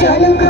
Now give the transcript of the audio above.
加油！